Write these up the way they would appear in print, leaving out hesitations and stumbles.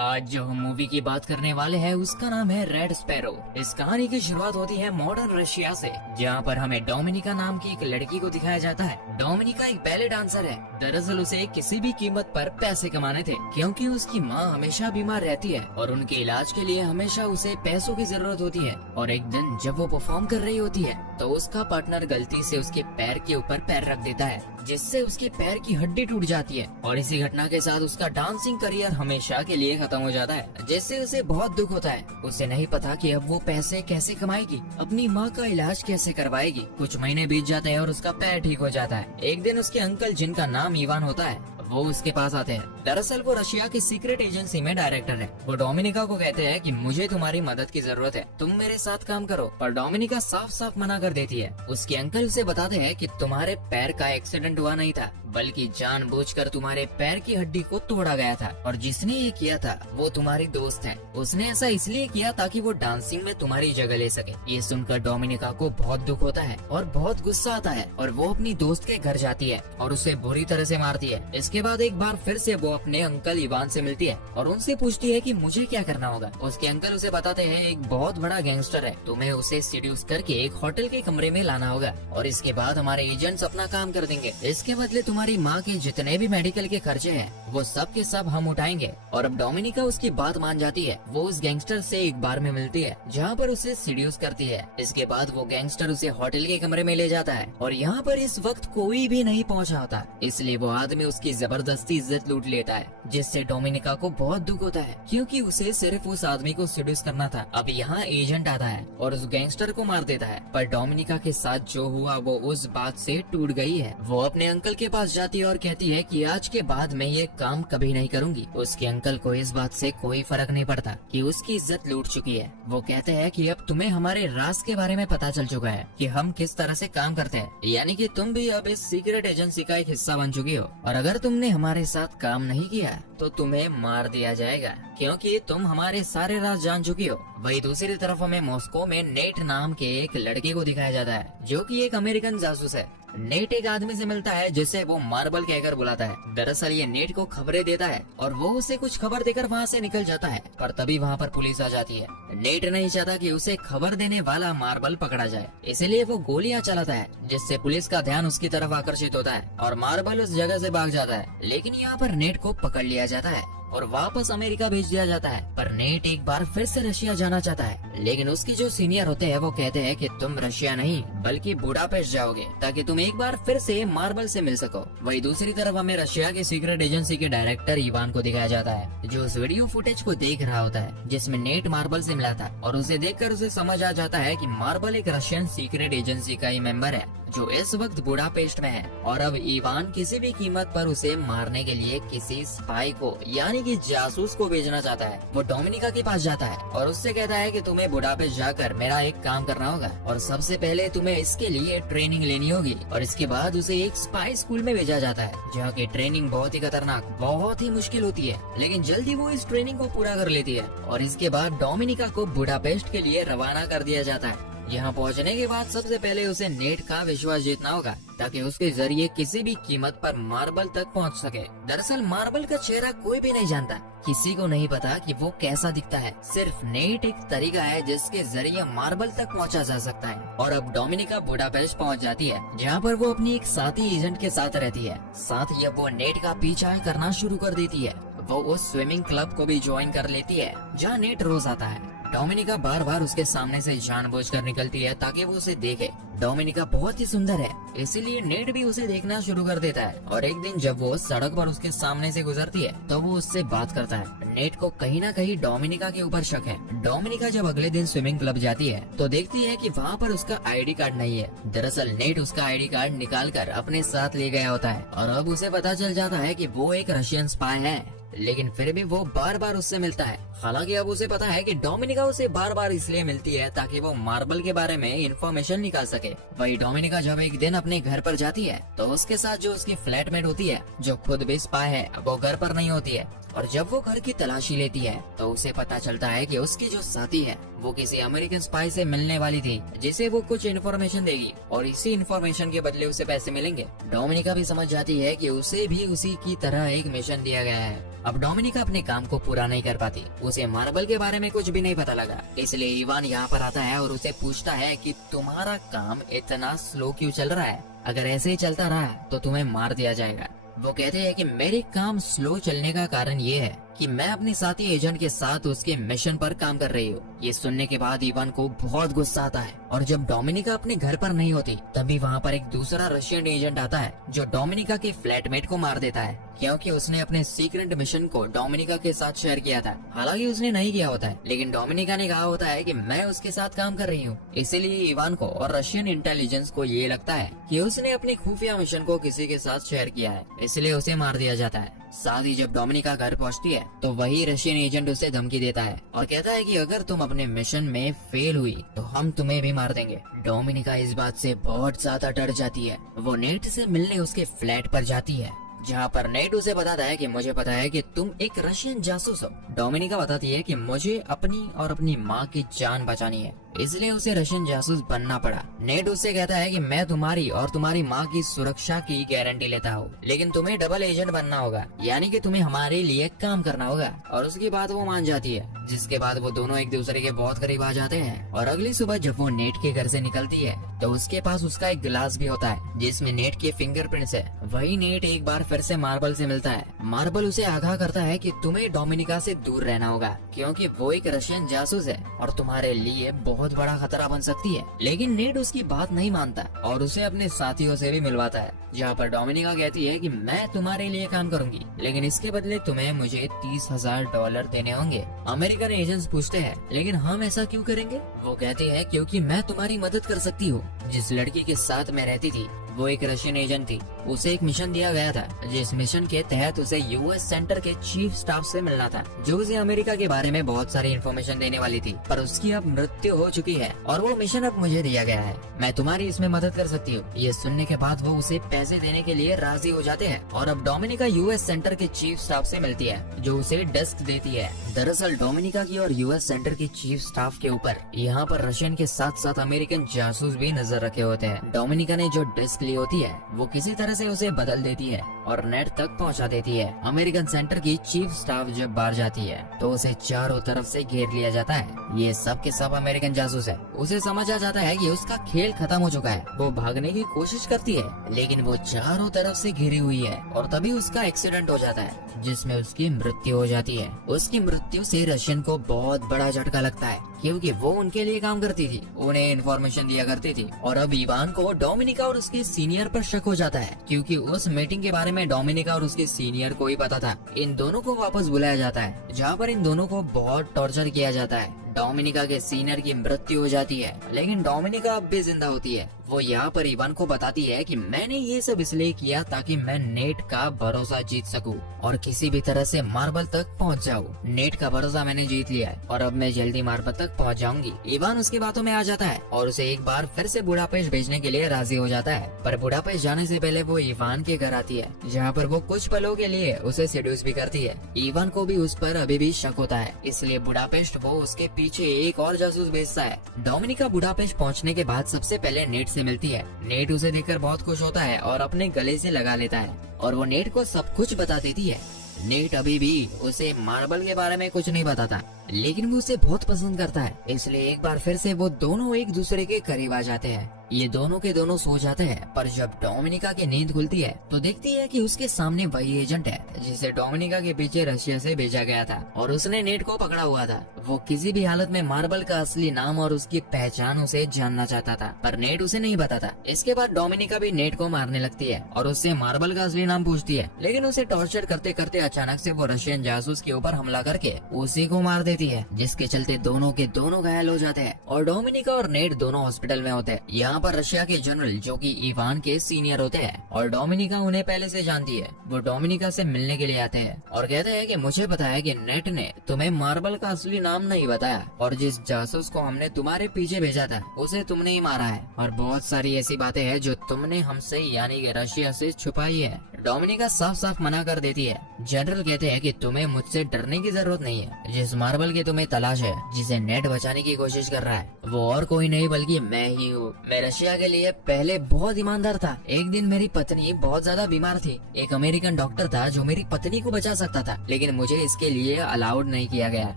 आज जो हम मूवी की बात करने वाले हैं उसका नाम है रेड स्पैरो। इस कहानी की शुरुआत होती है मॉडर्न रशिया से, जहाँ पर हमें डोमिनिका नाम की एक लड़की को दिखाया जाता है। डोमिनिका एक बैले डांसर है। दरअसल उसे किसी भी कीमत पर पैसे कमाने थे, क्योंकि उसकी माँ हमेशा बीमार रहती है और उनके इलाज के लिए हमेशा उसे पैसों की जरूरत होती है। और एक दिन जब वो परफॉर्म कर रही होती है तो उसका पार्टनर गलती से उसके पैर के ऊपर पैर रख देता है, जिससे उसके पैर की हड्डी टूट जाती है। और इसी घटना के साथ उसका डांसिंग करियर हमेशा के लिए खत्म हो जाता है, जिससे उसे बहुत दुख होता है। उसे नहीं पता कि अब वो पैसे कैसे कमाएगी, अपनी माँ का इलाज कैसे करवाएगी। कुछ महीने बीत जाते हैं और उसका पैर ठीक हो जाता है। एक दिन उसके अंकल, जिनका नाम इवान होता है, वो उसके पास आते हैं। दरअसल वो रशिया की सीक्रेट एजेंसी में डायरेक्टर है। वो डोमिनिका को कहते हैं कि मुझे तुम्हारी मदद की जरूरत है, तुम मेरे साथ काम करो। पर डोमिनिका साफ साफ मना कर देती है। उसके अंकल उसे बताते हैं कि तुम्हारे पैर का एक्सीडेंट हुआ नहीं था, बल्कि जानबूझकर तुम्हारे पैर की हड्डी को तोड़ा गया था, और जिसने ये किया था वो तुम्हारी दोस्त है। उसने ऐसा इसलिए किया ताकि वो डांसिंग में तुम्हारी जगह ले सके। ये सुनकर डोमिनिका को बहुत दुख होता है और बहुत गुस्सा आता है, और वो अपनी दोस्त के घर जाती है और उसे बुरी तरह से मारती है। इसके बाद एक बार फिर से वो अपने अंकल इवान से मिलती है और उनसे पूछती है कि मुझे क्या करना होगा। उसके अंकल उसे बताते हैं एक बहुत बड़ा गैंगस्टर है, तुम्हें उसे सीड्यूस करके एक होटल के कमरे में लाना होगा, और इसके बाद हमारे एजेंट्स अपना काम कर देंगे। इसके बदले तुम्हारी माँ के जितने भी मेडिकल के खर्चे हैं वो सब के सब हम उठाएंगे। और अब डोमिनिका उसकी बात मान जाती है। वो उस गैंगस्टर से एक बार में मिलती है, जहाँ पर उसे सीड्यूस करती है। इसके बाद वो गैंगस्टर उसे होटल के कमरे में ले जाता है, और यहाँ पर इस वक्त कोई भी नहीं पहुँचा होता, इसलिए वो आदमी उसकी जबरदस्ती इज्जत लूट लेता है, जिससे डोमिनिका को बहुत दुख होता है, क्योंकि उसे सिर्फ उस आदमी को सीड्यूस करना था। अब यहाँ एजेंट आता है और उस गैंगस्टर को मार देता है। पर डोमिनिका के साथ जो हुआ वो उस बात से टूट गई है। वो अपने अंकल के पास जाती है और कहती है कि आज के बाद मैं ये काम कभी नहीं करूंगी। उसके अंकल को इस बात से कोई फर्क नहीं पड़ता कि उसकी इज्जत लूट चुकी है। वो कहते हैं कि अब तुम्हें हमारे राज के बारे में पता चल चुका है कि हम किस तरह से काम करते हैं, यानी कि तुम भी अब इस सीक्रेट एजेंसी का एक हिस्सा बन चुकी हो, और अगर तुमने हमारे साथ काम नहीं किया तो तुम्हें मार दिया जाएगा, क्योंकि तुम हमारे सारे राज जान चुकी हो। वही दूसरी तरफ हमें मॉस्को में नेट नाम के एक लड़के को दिखाया जाता है, जो कि एक अमेरिकन जासूस है। नेट एक आदमी से मिलता है जिसे वो मार्बल कहकर बुलाता है। दरअसल ये नेट को खबरें देता है और वो उसे कुछ खबर देकर वहाँ से निकल जाता है, पर तभी वहाँ पर पुलिस आ जाती है। नेट नहीं चाहता कि उसे खबर देने वाला मार्बल पकड़ा जाए, इसलिए वो गोलियां चलाता है, जिससे पुलिस का ध्यान उसकी तरफ आकर्षित होता है और मार्बल उस जगह से भाग जाता है। लेकिन यहाँ पर नेट को पकड़ लिया जाता है और वापस अमेरिका भेज दिया जाता है। पर नेट एक बार फिर से रशिया जाना चाहता है, लेकिन उसकी जो सीनियर होते हैं वो कहते हैं कि तुम रशिया नहीं बल्कि बुडापेस्ट जाओगे, ताकि तुम एक बार फिर से मार्बल से मिल सको। वही दूसरी तरफ हमें रशिया की सीक्रेट एजेंसी के डायरेक्टर इवान को दिखाया जाता है, जो उस वीडियो फुटेज को देख रहा होता है जिसमें नेट मार्बल से मिला था, और उसे देखकर उसे समझ आ जाता है कि मार्बल एक रशियन सीक्रेट एजेंसी का ही मेंबर है, जो इस वक्त बुडापेस्ट में है। और अब इवान किसी भी कीमत पर उसे मारने के लिए किसी स्पाई को, यानी कि जासूस को भेजना चाहता है। वो डोमिनिका के पास जाता है और उससे कहता है कि तुम्हें बुडापेस्ट जाकर मेरा एक काम करना होगा, और सबसे पहले तुम्हें इसके लिए ट्रेनिंग लेनी होगी। और इसके बाद उसे एक स्पाई स्कूल में भेजा जाता है, जहाँ की ट्रेनिंग बहुत ही खतरनाक, बहुत ही मुश्किल होती है, लेकिन जल्दी वो इस ट्रेनिंग को पूरा कर लेती है। और इसके बाद डोमिनिका को बुडापेस्ट के लिए रवाना कर दिया जाता है। यहाँ पहुँचने के बाद सबसे पहले उसे नेट का विश्वास जीतना होगा, ताकि उसके जरिए किसी भी कीमत पर मार्बल तक पहुँच सके। दरअसल मार्बल का चेहरा कोई भी नहीं जानता, किसी को नहीं पता कि वो कैसा दिखता है। सिर्फ नेट एक तरीका है जिसके जरिए मार्बल तक पहुँचा जा सकता है। और अब डोमिनिका बुडापेस्ट पहुँच जाती है, जहाँ पर वो अपनी एक साथी एजेंट के साथ रहती है। साथ ही अब वो नेट का पीछा करना शुरू कर देती है। वो उस स्विमिंग क्लब को भी ज्वाइन कर लेती है, जहाँ नेट रोज आता है। डोमिनिका बार बार उसके सामने से जानबूझकर निकलती है ताकि वो उसे देखे। डोमिनिका बहुत ही सुंदर है, इसीलिए नेट भी उसे देखना शुरू कर देता है। और एक दिन जब वो सड़क पर उसके सामने से गुजरती है तो वो उससे बात करता है। नेट को कहीं ना कहीं डोमिनिका के ऊपर शक है। डोमिनिका जब अगले दिन स्विमिंग क्लब जाती है तो देखती है कि वहाँ पर उसका आईडी कार्ड नहीं है। दरअसल नेट उसका आईडी कार्ड निकाल कर अपने साथ ले गया होता है, और अब उसे पता चल जाता है कि वो एक रशियन स्पाई है। लेकिन फिर भी वो बार बार उससे मिलता है। हालांकि अब उसे पता है कि डोमिनिका उसे बार बार इसलिए मिलती है ताकि वो मार्बल के बारे में इंफॉर्मेशन निकाल सके। वही डोमिनिका जब एक दिन अपने घर पर जाती है तो उसके साथ जो उसकी फ्लैटमेट होती है, जो खुद भी स्पाई है, वो घर पर नहीं होती है। और जब वो घर की तलाशी लेती है तो उसे पता चलता है कि उसकी जो साथी है वो किसी अमेरिकन स्पाई से मिलने वाली थी, जिसे वो कुछ इन्फॉर्मेशन देगी और इसी इन्फॉर्मेशन के बदले उसे पैसे मिलेंगे। डोमिनिका भी समझ जाती है कि उसे भी उसी की तरह एक मिशन दिया गया है अब डोमिनिका अपने काम को पूरा नहीं कर पाती, उसे मार्बल के बारे में कुछ भी नहीं पता लगा। इसलिए इवान यहाँ पर आता है और उसे पूछता है कि तुम्हारा काम इतना स्लो क्यों चल रहा है? अगर ऐसे ही चलता रहा तो तुम्हें मार दिया जाएगा। वो कहते हैं कि मेरे काम स्लो चलने का कारण ये है कि मैं अपने साथी एजेंट के साथ उसके मिशन पर काम कर रही हूँ। ये सुनने के बाद इवान को बहुत गुस्सा आता है और जब डोमिनिका अपने घर पर नहीं होती तभी वहाँ पर एक दूसरा रशियन एजेंट आता है जो डोमिनिका के फ्लैटमेट को मार देता है, क्योंकि उसने अपने सीक्रेट मिशन को डोमिनिका के साथ शेयर किया था। हालांकि उसने नहीं किया होता है, लेकिन डोमिनिका ने कहा होता है कि मैं उसके साथ काम कर रही हूँ। इसीलिए इवान को और रशियन इंटेलिजेंस को ये लगता है कि उसने अपने खुफिया मिशन को किसी के साथ शेयर किया है, इसलिए उसे मार दिया जाता है। साथ ही जब डोमिनिका घर पहुंचती है तो वही रशियन एजेंट उसे धमकी देता है और कहता है कि अगर तुम अपने मिशन में फेल हुई तो हम तुम्हें भी मार देंगे। डोमिनिका इस बात से बहुत ज्यादा डर जाती है। वो नेट से मिलने उसके फ्लैट पर जाती है, जहाँ पर नेट उसे बताता है कि मुझे पता है कि तुम एक रशियन जासूस हो। डोमिनिका बताती है कि मुझे अपनी और अपनी माँ की जान बचानी है, इसलिए उसे रशियन जासूस बनना पड़ा। नेट उससे कहता है कि मैं तुम्हारी और तुम्हारी माँ की सुरक्षा की गारंटी लेता हूँ, लेकिन तुम्हें डबल एजेंट बनना होगा, यानी कि तुम्हें हमारे लिए काम करना होगा। और उसकी बात वो मान जाती है, जिसके बाद वो दोनों एक दूसरे के बहुत करीब आ जाते हैं। और अगली सुबह जब वो नेट के घर से निकलती है तो उसके पास उसका एक गिलास भी होता है जिसमें नेट के फिंगरप्रिंट्स है। वही नेट एक बार फिर से मार्बल से मिलता है। मार्बल उसे आगाह करता है कि तुम्हें डोमिनिका से दूर रहना होगा, क्योंकि वो एक रशियन जासूस है और तुम्हारे लिए बहुत बड़ा खतरा बन सकती है। लेकिन नेट उसकी बात नहीं मानता और उसे अपने साथियों से भी मिलवाता है, जहाँ पर डोमिनिका कहती है कि मैं तुम्हारे लिए काम करूंगी, लेकिन इसके बदले तुम्हें मुझे $30,000 देने होंगे। अमेरिकन एजेंट्स पूछते हैं लेकिन हम ऐसा क्यों करेंगे? वो कहते हैं क्योंकि मैं तुम्हारी मदद कर सकती हूँ। जिस लड़की के साथ मैं रहती थी वो एक रशियन एजेंट थी। उसे एक मिशन दिया गया था, जिस मिशन के तहत उसे यूएस सेंटर के चीफ स्टाफ से मिलना था, जो उसे अमेरिका के बारे में बहुत सारी इन्फॉर्मेशन देने वाली थी। पर उसकी अब मृत्यु हो चुकी है और वो मिशन अब मुझे दिया गया है। मैं तुम्हारी इसमें मदद कर सकती हूँ। ये सुनने के बाद वो उसे पैसे देने के लिए राजी हो जाते हैं और अब डोमिनिका यूएस सेंटर के चीफ स्टाफ से मिलती है, जो उसे डेस्क देती है। दरअसल डोमिनिका की और यूएस सेंटर के चीफ स्टाफ के ऊपर यहाँ पर रशियन के साथ साथ अमेरिकन जासूस भी नजर रखे होते हैं। डोमिनिका ने जो डेस्क ली होती है वो किसी तरह से उसे बदल देती है और नेट तक पहुंचा देती है। अमेरिकन सेंटर की चीफ स्टाफ जब बाहर जाती है तो उसे चारों तरफ से घेर लिया जाता है। ये सब के सब अमेरिकन जासूस है। उसे समझ आ जाता है कि उसका खेल खत्म हो चुका है। वो भागने की कोशिश करती है, लेकिन वो चारों तरफ से घिरी हुई है और तभी उसका एक्सीडेंट हो जाता है, जिसमें उसकी मृत्यु हो जाती है। उसकी मृत्यु से रशियन को बहुत बड़ा झटका लगता है, क्योंकि वो उनके लिए काम करती थी, उन्हें इन्फॉर्मेशन दिया करती थी। और अब इवान को डोमिनिका और उसके सीनियर पर शक हो जाता है, क्योंकि उस मीटिंग के बारे में डोमिनिका और उसके सीनियर को ही पता था। इन दोनों को वापस बुलाया जाता है, जहाँ पर इन दोनों को बहुत टॉर्चर किया जाता है। डोमिनिका के सीनियर की मृत्यु हो जाती है, लेकिन डोमिनिका अब भी जिंदा होती है। वो यहाँ पर इवान को बताती है कि मैंने ये सब इसलिए किया ताकि मैं नेट का भरोसा जीत सकूं और किसी भी तरह से मार्बल तक पहुँच जाऊं। नेट का भरोसा मैंने जीत लिया है और अब मैं जल्दी मार्बल तक पहुँच जाऊंगी। इवान उसकी बातों में आ जाता है और उसे एक बार फिर से बुडापेस्ट भेजने के लिए राजी हो जाता है। पर बुडापेस्ट जाने से पहले वो इवान के घर आती है, जहाँ पर वो कुछ पलों के लिए उसे सेड्यूस भी करती है। इवान को भी उस पर अभी भी शक होता है, इसलिए बुडापेस्ट वो उसके पीछे एक और जासूस भेजता है। डोमिनिका बुडापेस्ट पहुँचने के बाद सबसे पहले नेट से मिलती है। नेट उसे देखकर बहुत खुश होता है और अपने गले से लगा लेता है और वो नेट को सब कुछ बता देती है। नेट अभी भी उसे मार्बल के बारे में कुछ नहीं बताता, लेकिन वो उसे बहुत पसंद करता है, इसलिए एक बार फिर से वो दोनों एक दूसरे के करीब आ जाते हैं। ये दोनों के दोनों सो जाते हैं, पर जब डोमिनिका की नींद खुलती है तो देखती है कि उसके सामने वही एजेंट है जिसे डोमिनिका के पीछे रशिया से भेजा गया था और उसने नेट को पकड़ा हुआ था। वो किसी भी हालत में मार्बल का असली नाम और उसकी पहचान उसे जानना चाहता था, पर नेट उसे नहीं बताता। इसके बाद डोमिनिका भी नेट को मारने लगती है और उससे मार्बल का असली नाम पूछती है, लेकिन उसे टॉर्चर करते करते अचानक से वो रशियन जासूस के ऊपर हमला करके उसी को मार देती है, जिसके चलते दोनों के दोनों घायल हो जाते हैं और डोमिनिका और नेट दोनों हॉस्पिटल में होते हैं। यहाँ पर रशिया के जनरल, जो कि इवान के सीनियर होते हैं और डोमिनिका उन्हें पहले से जानती है, वो डोमिनिका से मिलने के लिए आते हैं और कहते हैं कि मुझे पता है कि नेट ने तुम्हें मार्बल का असली नाम नहीं बताया और जिस जासूस को हमने तुम्हारे पीछे भेजा था उसे तुमने ही मारा है और बहुत सारी ऐसी बातें हैं जो तुमने हमसे यानी कि रशिया से छुपाई है। डोमिनिका साफ साफ मना कर देती है। जनरल कहते हैं कि तुम्हें मुझसे डरने की जरूरत नहीं है। जिस मार्बल की तुम्हें तलाश है, जिसे नेट बचाने की कोशिश कर रहा है, वो और कोई नहीं बल्कि मैं ही हूँ। मैं रशिया के लिए पहले बहुत ईमानदार था। एक दिन मेरी पत्नी बहुत ज्यादा बीमार थी। एक अमेरिकन डॉक्टर था जो मेरी पत्नी को बचा सकता था, लेकिन मुझे इसके लिए अलाउड नहीं किया गया।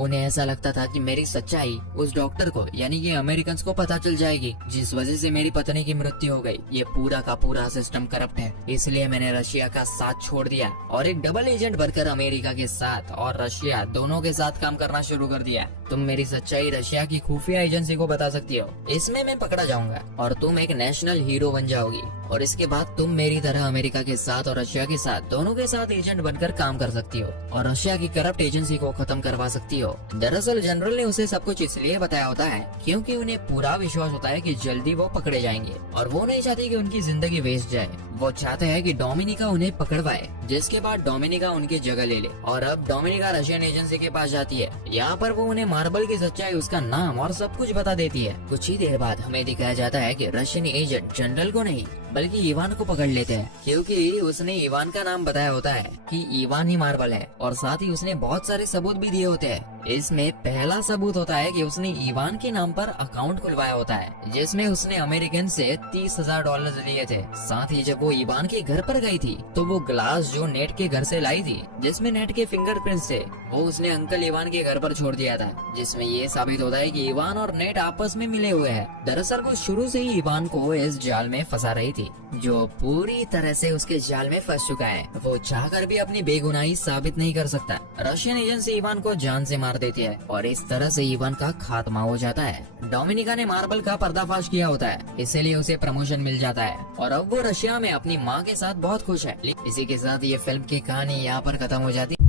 उन्हें ऐसा लगता था कि मेरी सच्चाई उस डॉक्टर को यानी कि अमेरिकन को पता चल जाएगी, जिस वजह से मेरी पत्नी की मृत्यु हो गई। ये पूरा का पूरा सिस्टम करप्ट है, इसलिए मैंने रशिया का साथ छोड़ दिया और एक डबल एजेंट बनकर अमेरिका के साथ और रशिया दोनों के साथ काम करना शुरू कर दिया। तुम मेरी सच्चाई रशिया की खुफिया एजेंसी को बता सकती हो, इसमें मैं पकड़ा जाऊंगा और तुम एक नेशनल हीरो बन जाओगी। और इसके बाद तुम मेरी तरह अमेरिका के साथ और रशिया के साथ दोनों के साथ एजेंट बनकर काम कर सकती हो और रशिया की करप्ट एजेंसी को खत्म करवा सकती हो। दरअसल जनरल ने उसे सब कुछ इसलिए बताया होता है क्योंकि उन्हें पूरा विश्वास होता है कि जल्दी वो पकड़े जाएंगे और वो नहीं चाहते कि उनकी जिंदगी वेस्ट जाए। वो चाहते हैं कि डोमिनिका उन्हें पकड़वाए, जिसके बाद डोमिनिका उनकी जगह ले ले। और अब डोमिनिका रशियन एजेंसी के पास जाती है। यहाँ पर वो उन्हें मार्बल की सच्चाई, उसका नाम और सब कुछ बता देती है। कुछ ही देर बाद हमें दिखाया जाता है कि रशियन एजेंट जनरल को नहीं बल्कि इवान को पकड़ लेते हैं, क्योंकि उसने इवान का नाम बताया होता है कि इवान ही मार्बल है और साथ ही उसने बहुत सारे सबूत भी दिए होते हैं। इसमें पहला सबूत होता है कि उसने इवान के नाम पर अकाउंट खुलवाया होता है, जिसमें उसने अमेरिकन से $30,000 लिए थे। साथ ही जब वो इवान के घर पर गई थी तो वो ग्लास जो नेट के घर से लाई थी, जिसमें नेट के फिंगरप्रिंट्स थे, वो उसने अंकल इवान के घर पर छोड़ दिया था, जिसमें ये साबित होता है कि इवान और नेट आपस में मिले हुए हैं। दरअसल वो शुरू से ही इवान को इस जाल में फंसा रही थी, जो पूरी तरह से उसके जाल में फंस चुका है। वो चाहकर भी अपनी बेगुनाही साबित नहीं कर सकता। रशियन एजेंसी इवान को जान से मार देती है और इस तरह से इवान का खात्मा हो जाता है। डोमिनिका ने मार्बल का पर्दाफाश किया होता है, इसीलिए उसे प्रमोशन मिल जाता है और अब वो रशिया में अपनी माँ के साथ बहुत खुश है। इसी के साथ ये फिल्म की कहानी यहाँ पर खत्म हो जाती है।